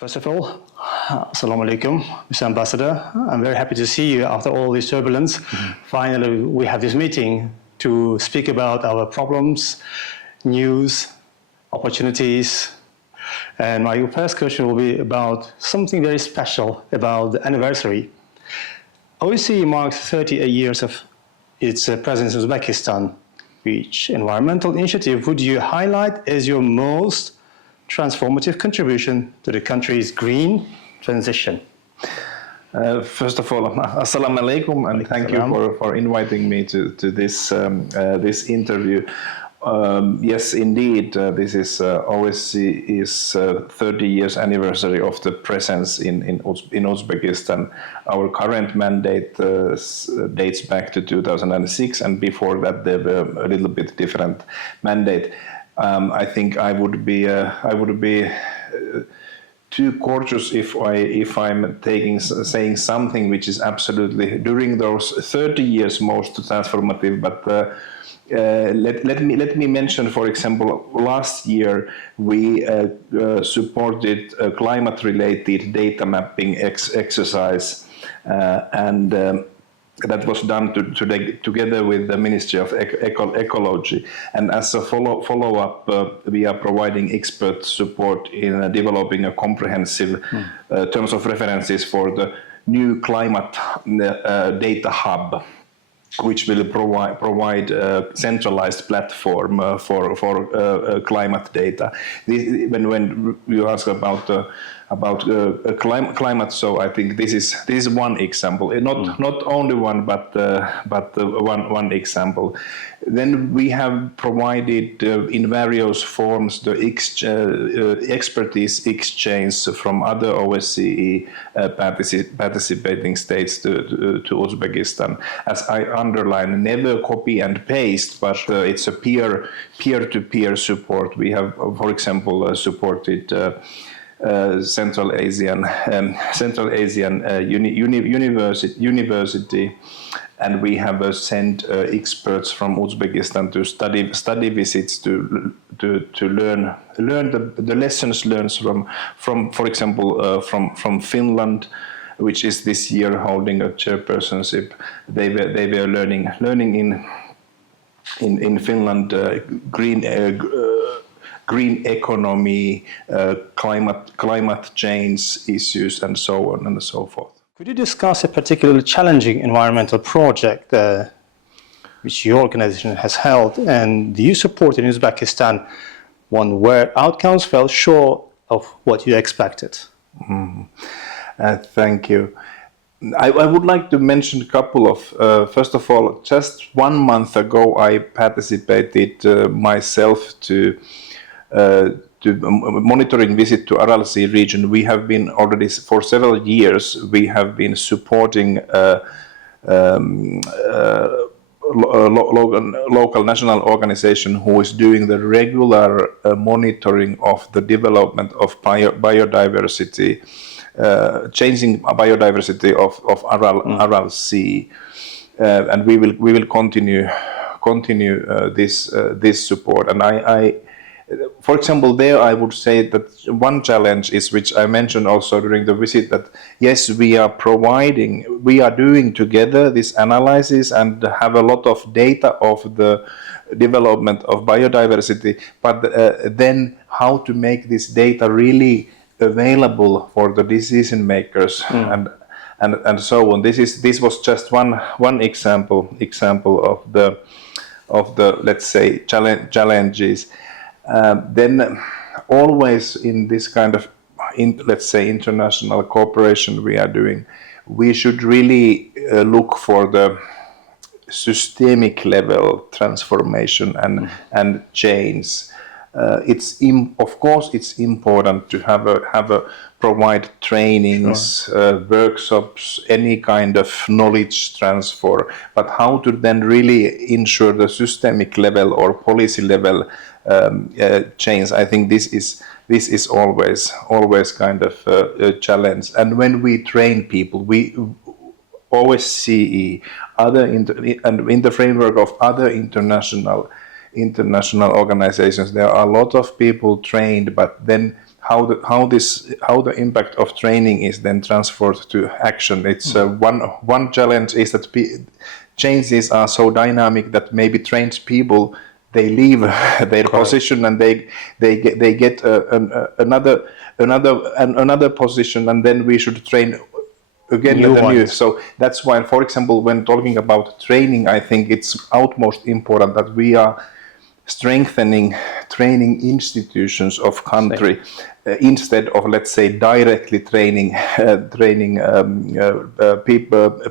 First of all, Assalamu alaikum, Mr. Ambassador. I'm very happy to see you after all this turbulence. Finally, we have this meeting to speak about our problems, news, opportunities. And my first question will be about something very special about the anniversary. OSCE marks 38 years of its presence in Uzbekistan. Which environmental initiative would you highlight as your most transformative contribution to the country's green transition? First of all, assalamu alaikum, and thank you for inviting me to this this interview. Yes, indeed, this is OSCE's 30 years anniversary of the presence in Uzbekistan. Our current mandate dates back to 2006, and before that there were a little bit different mandate. I think I would be too cautious if I'm saying something which is absolutely during those 30 years most transformative. But let me mention, for example, last year we supported a climate-related data mapping exercise, and that was done together with the Ministry of Ecology. And as a follow-up, we are providing expert support in developing a comprehensive terms of references for the new climate data hub, which will provide a centralized platform for climate data. When you ask about climate, so I think this is one example, not only one, but one example. Then we have provided in various forms the expertise exchange from other OSCE participating states to Uzbekistan. As I underline, never copy and paste, but it's a peer-to-peer support. We have, for example, supported Central Asian University, and we have sent experts from Uzbekistan to study visits to learn the lessons learned from for example from Finland, which is this year holding a chairpersonship. They were learning in Finland green economy, climate change issues, and so on and so forth. Could you discuss a particularly challenging environmental project which your organization has held and you supported in Uzbekistan, one where outcomes fell short of what you expected? Thank you. I would like to mention a couple of, first of all, just 1 month ago I participated myself to monitoring visit to Aral Sea region. We have been already for several years. We have been supporting local national organization who is doing the regular monitoring of the development of biodiversity, changing biodiversity of Aral Sea, and we will continue this support. And I for example, there I would say that one challenge is, which I mentioned also during the visit, that yes, we are doing together this analysis and have a lot of data of the development of biodiversity, but then how to make this data really available for the decision makers and so on. This was just one example of the let's say challenges. Then always in this kind of let's say international cooperation we are doing, we should really look for the systemic level transformation and change. Of course it's important to have provide trainings, workshops, any kind of knowledge transfer, but how to then really ensure the systemic level or policy level change. I think this is always kind of a challenge. And when we train people, we always see and in the framework of other international organizations, there are a lot of people trained, but then how the impact of training is then transferred to action. It's one challenge is that changes are so dynamic that maybe trained people, they leave their position and they get another position, and then we should train again new. So that's why, for example, when talking about training, I think it's utmost important that we are strengthening training institutions of country instead of, let's say, directly training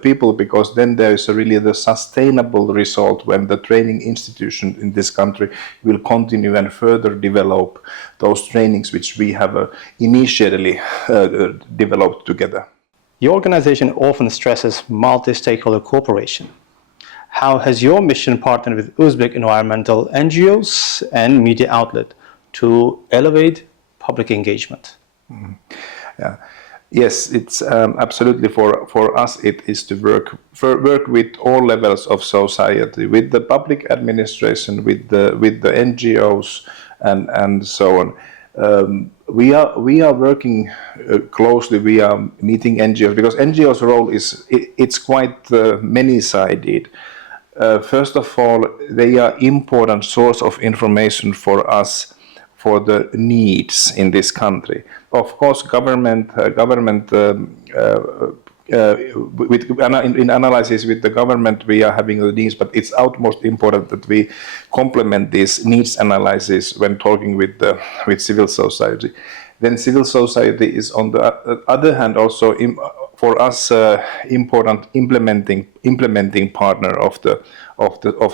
people, because then there is really the sustainable result when the training institution in this country will continue and further develop those trainings which we have initially developed together. Your organization often stresses multi-stakeholder cooperation. How has your mission partnered with Uzbek environmental NGOs and media outlet to elevate public engagement? Yeah. Yes, it's absolutely for us. It is to work with all levels of society, with the public administration, with the NGOs, and so on. We are working closely. We are meeting NGOs because NGOs' role it's quite many-sided. First of all, they are important source of information for us for the needs in this country. Of course, government in analysis with the government, we are having the needs, but it's utmost important that we complement this needs analysis when talking with civil society. Then civil society is on the other hand also for us important implementing partner of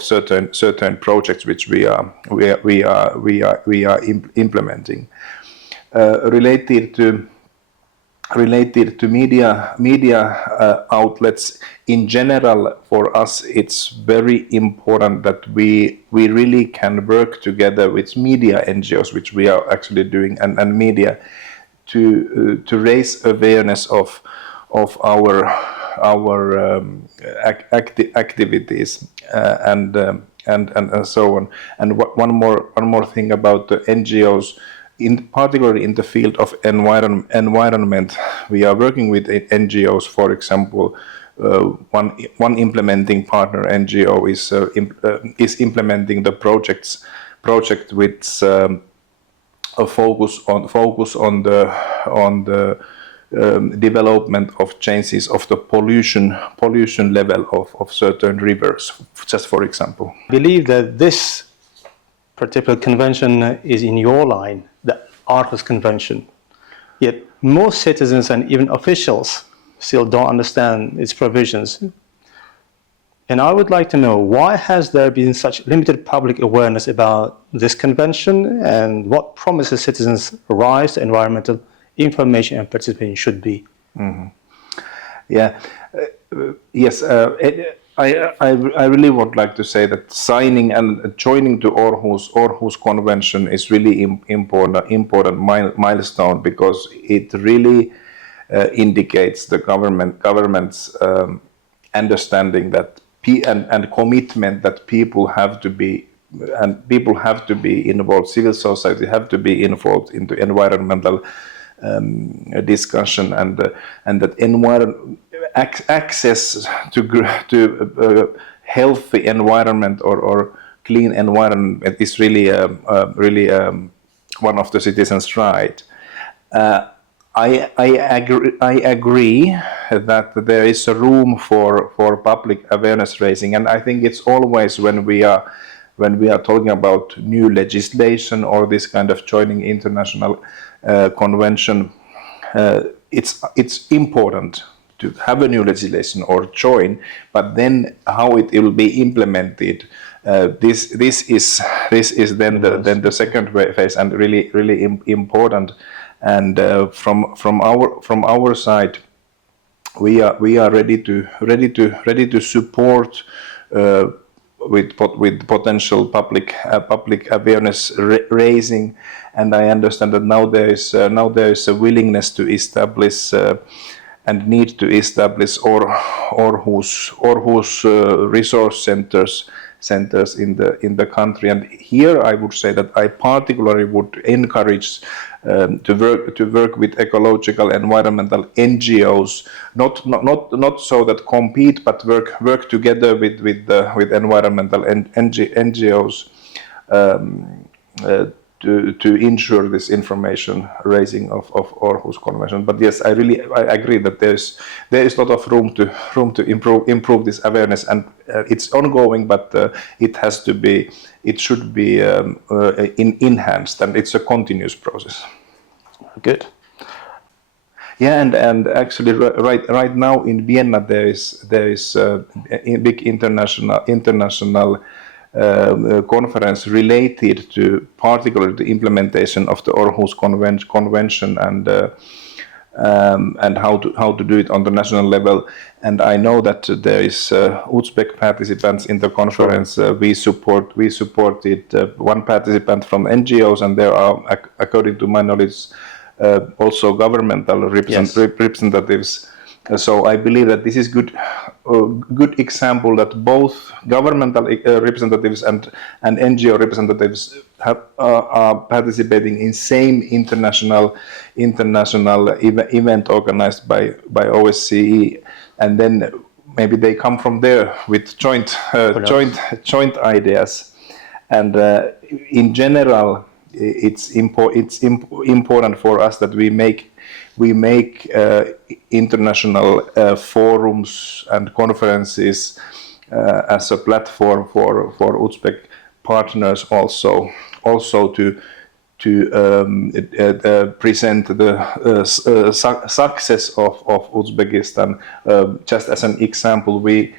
certain projects which we are implementing. Related to media outlets in general, for us it's very important that we really can work together with media NGOs, which we are actually doing, and media to raise awareness of our activities and so on. And one more thing about the NGOs. Particularly in the field of environment, we are working with NGOs. For example, one implementing partner NGO is implementing the project with a focus on the development of changes of the pollution level of certain rivers, just for example. I believe that this particular convention is in your line, the Aarhus Convention. Yet most citizens and even officials still don't understand its provisions. And I would like to know, why has there been such limited public awareness about this convention, and what promises citizens' rise to environmental information and participation should be? Mm-hmm. Yeah. Yes. I really would like to say that signing and joining to Aarhus Convention is really important milestone, because it really indicates the government's understanding that and commitment that people have to be involved. Civil society have to be involved into environmental discussion, and that access to healthy environment or clean environment is really one of the citizens' right. I agree that there is a room for public awareness raising, and I think it's always when we are talking about new legislation or this kind of joining international convention, it's important to have a new legislation or join, but then how it will be implemented, this is then the second phase, and really important. And from our side, we are ready to support with potential public awareness raising. And I understand that now there is a willingness to establish and need to establish Aarhus resource centers in the country. And here I would say that I particularly would encourage to work with ecological, environmental NGOs, not so that compete, but work together with environmental NGOs to ensure this information raising of Aarhus Convention. But yes, I agree that there is a lot of room to improve this awareness, and it's ongoing, but it should be enhanced, and it's a continuous process. Good. Yeah, and actually right now in Vienna there is a big international conference related to particularly the implementation of the Aarhus Convention and how to do it on the national level. And I know that there is Uzbek participants in the conference. We supported one participant from NGOs, and there are, according to my knowledge, also governmental representatives. So I believe that this is good example that both governmental representatives and NGO representatives are participating in same international event organized by OSCE, and then maybe they come from there with joint ideas. And in general, it's important for us that we make international forums and conferences as a platform for Uzbek partners also to present the success of Uzbekistan. Just as an example, we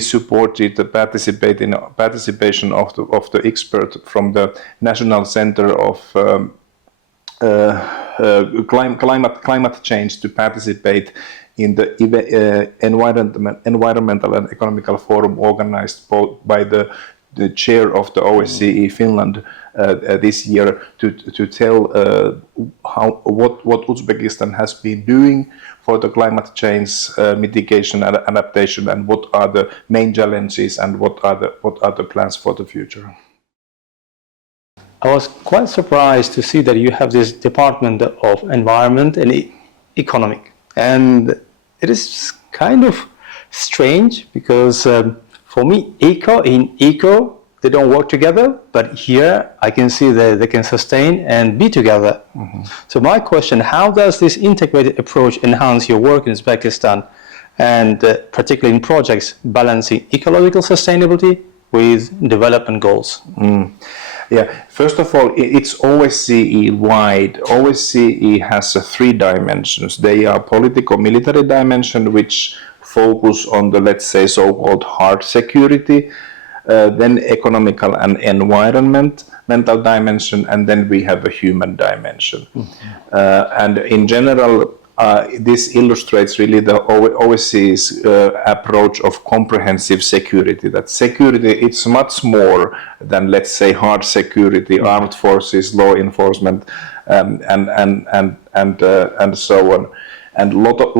supported the participation of the expert from the National Center of climate change to participate in the environmental and economical forum organized both by the chair of the OSCE Finland this year to tell what Uzbekistan has been doing for the climate change mitigation and adaptation, and what are the main challenges and what are the plans for the future. I was quite surprised to see that you have this Department of Environment and Economic, and it is kind of strange because for me, eco they don't work together, but here I can see that they can sustain and be together. Mm-hmm. So my question: how does this integrated approach enhance your work in Uzbekistan, and particularly in projects balancing ecological sustainability with development goals? Yeah, first of all, it's OSCE wide. OSCE has 3 dimensions. They are political-military dimension, which focus on the, let's say, so-called hard security, then economical and environmental dimension, and then we have a human dimension. Mm-hmm. And in general, this illustrates really the OSCE's approach of comprehensive security. That security, it's much more than, let's say, hard security, armed forces, law enforcement, and so on. And lot of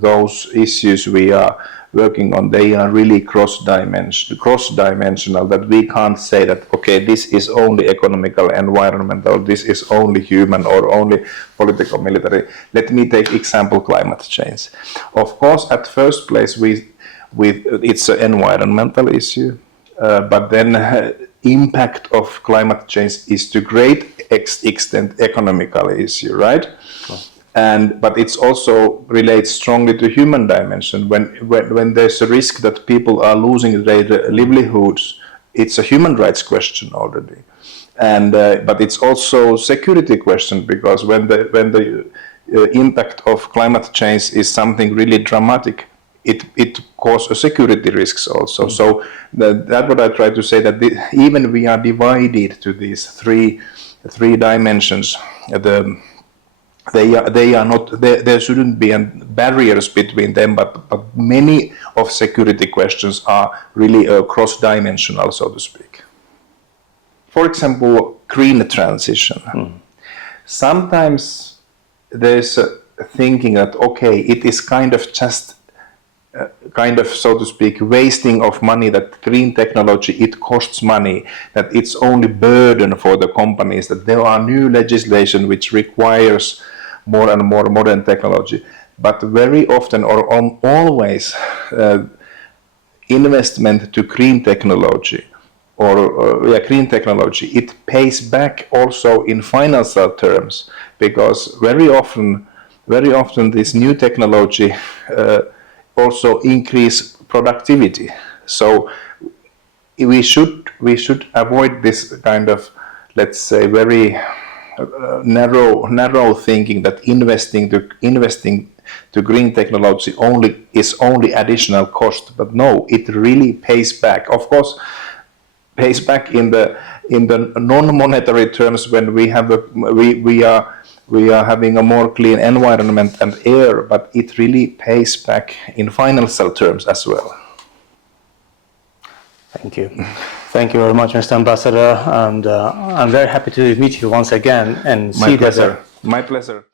those issues we are working on, they are really cross-dimensional, that we can't say that, okay, this is only economical, environmental, this is only human or only political, military. Let me take example climate change. Of course, at first place, it's an environmental issue, but then impact of climate change is to great extent economical issue, right? Cool. But it's also relates strongly to human dimension. When there's a risk that people are losing their livelihoods, it's a human rights question already. And but it's also security question, because when the impact of climate change is something really dramatic, it causes security risks also. Mm-hmm. So that's what I try to say, that even we are divided to these three dimensions. They are not there shouldn't be barriers between them, but many of security questions are really cross-dimensional, so to speak. For example, green transition. Sometimes there's a thinking that, okay, it is kind of just kind of, so to speak, wasting of money, that green technology, it costs money, that it's only burden for the companies, that there are new legislation which requires more and more modern technology. But very often, or always, investment to green technology, green technology, it pays back also in financial terms, because very often this new technology also increase productivity. So we should avoid this kind of, let's say, very narrow thinking, that investing to green technology is only additional cost. But no, it really pays back. Of course, pays back in the non-monetary terms, when we are having a more clean environment and air, but it really pays back in financial terms as well. Thank you. Thank you very much, Mr. Ambassador, and I'm very happy to meet you once again and see that. My pleasure.